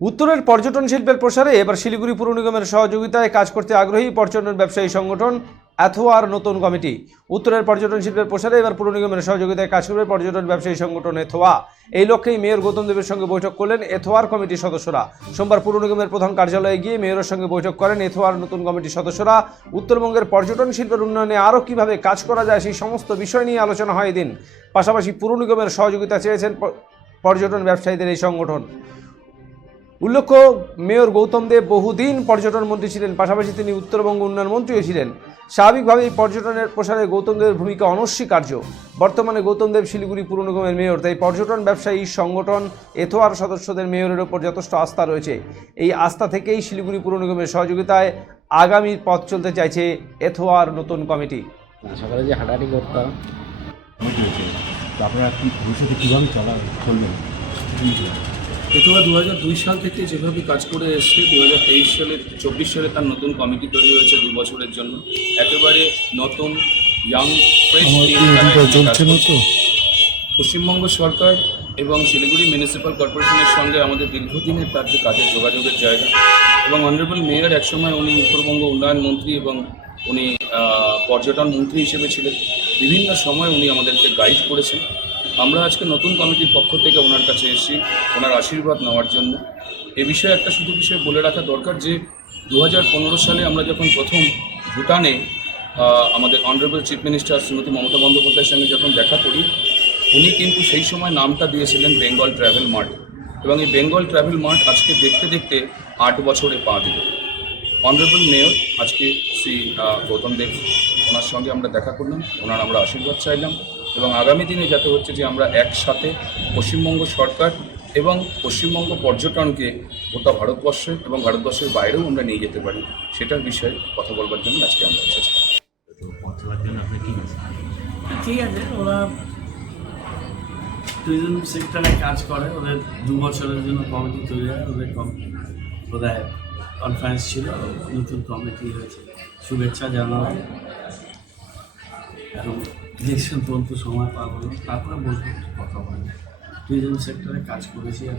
উত্তরের পর্যটন শিল্পের প্রসারে এবার শিলিগুড়ি পুর নিগমের সহযোগিতায় কাজ করতে আগ্রহী পর্যটন ব্যবসায়ী সংগঠন অ্যাথোয়ার নতুন কমিটি। উত্তরের পর্যটন শিল্পের প্রসারে এবার পুর নিগমের সহযোগিতায় কাজ করবে পর্যটন ব্যবসায়ী সংগঠন এথোয়া। এই লক্ষ্যেই মেয়র গৌতম দেবের সঙ্গে বৈঠক করলেন এথোয়ার কমিটির সদস্যরা। সোমবার পুর নিগমের প্রধান কার্যালয়ে গিয়ে মেয়রের সঙ্গে বৈঠক করেন এথোয়ার নতুন কমিটির সদস্যরা। উত্তরবঙ্গের পর্যটন শিল্পের উন্নয়নে আরও কীভাবে কাজ করা যায় সেই সমস্ত বিষয় নিয়ে আলোচনা হয় এদিন। পাশাপাশি পুর নিগমের সহযোগিতা চেয়েছেন পর্যটন ব্যবসায়ীদের এই সংগঠন। উল্লেখ্য মেয়র গৌতম দেব বহুদিন পর্যটন মন্ত্রী ছিলেন পাশাপাশি তিনি উত্তরবঙ্গ উন্নয়ন মন্ত্রীও ছিলেন। স্বাভাবিকভাবেই পর্যটনের প্রসারে গৌতম দেবের ভূমিকা অনস্বীকার্য। বর্তমানে গৌতম দেব শিলিগুড়ি পুর নিগমের মেয়র তাই পর্যটন ব্যবসায়ী সংগঠন এথোয়ার সদস্যদের মেয়রের ওপর যথেষ্ট আস্থা রয়েছে। এই আস্থা থেকেই শিলিগুড়ি পুর নিগমের সহযোগিতায় আগামী পথ চলতে চাইছে এথোয়ার নতুন কমিটি। সকালে যে হাঁটাহাঁটি করতাম আপনারা এখন ভবিষ্যতে কীভাবে চলা চলবেন? পেটুয়া দু হাজার দুই সাল থেকে যেভাবে কাজ করে এসছে দু হাজার তেইশ সালে চব্বিশ সালে তার নতুন কমিটি তৈরি হয়েছে দু বছরের জন্য। একেবারে নতুন ইয়াং ফ্রেশ পশ্চিমবঙ্গ সরকার এবং শিলিগুড়ি মিউনিসিপ্যাল কর্পোরেশনের সঙ্গে আমাদের দীর্ঘদিনের তার যে কাজের যোগাযোগের জায়গা এবং অনারেবল মেয়র একসময় উনি উত্তরবঙ্গ উন্নয়ন মন্ত্রী এবং উনি পর্যটন মন্ত্রী হিসেবে ছিলেন। বিভিন্ন সময় উনি আমাদেরকে গাইড করেছেন। আমরা আজকে নতুন কমিটির পক্ষ থেকে ওনার কাছে এসেছি, ওনার আশীর্বাদ নেওয়ার জন্য। এ বিষয়ে একটা শুধু বিষয় বলে রাখা দরকার যে দু হাজার পনেরো সালে আমরা যখন প্রথম ভুটানে আমাদের honourable chief minister Shrimati Mamata বন্দ্যোপাধ্যায়ের সঙ্গে যখন দেখা করি, উনি কিন্তু সেই সময় নামটা দিয়েছিলেন বেঙ্গল ট্রাভেল মার্ট এবং এই বেঙ্গল ট্রাভেল মার্ট আজকে দেখতে দেখতে আট বছরে পা দিল। অনারেবল মেয়র আজকে শ্রী গৌতম দেব ওনার সঙ্গে আমরা দেখা করলাম। ওনার আমরা আশীর্বাদ চাইলাম এবং আগামী দিনে যাতে হচ্ছে যে আমরা একসাথে পশ্চিমবঙ্গ সরকার এবং পশ্চিমবঙ্গ পর্যটনকে গোটা ভারতবর্ষে এবং ভারতবর্ষের বাইরেও আমরা নিয়ে যেতে পারি, সেটার বিষয়ে কথা বলবার জন্য আজকে আমরা এসেছি। ঠিক আছে, ওরা ট্যুরিজম সেক্টরে কাজ করে, ওদের দু বছরের জন্য কমিটি তৈরি হয়, ওদের কম- বোধহয় কনফারেন্স ছিল, নতুন কমিটি হয়েছে। শুভেচ্ছা জানাল এবং ইলেকশন পর্যন্ত সময় পাবো। তারপরে বলব কথা বলব। ট্যুরিজম সেক্টরে কাজ করেছি।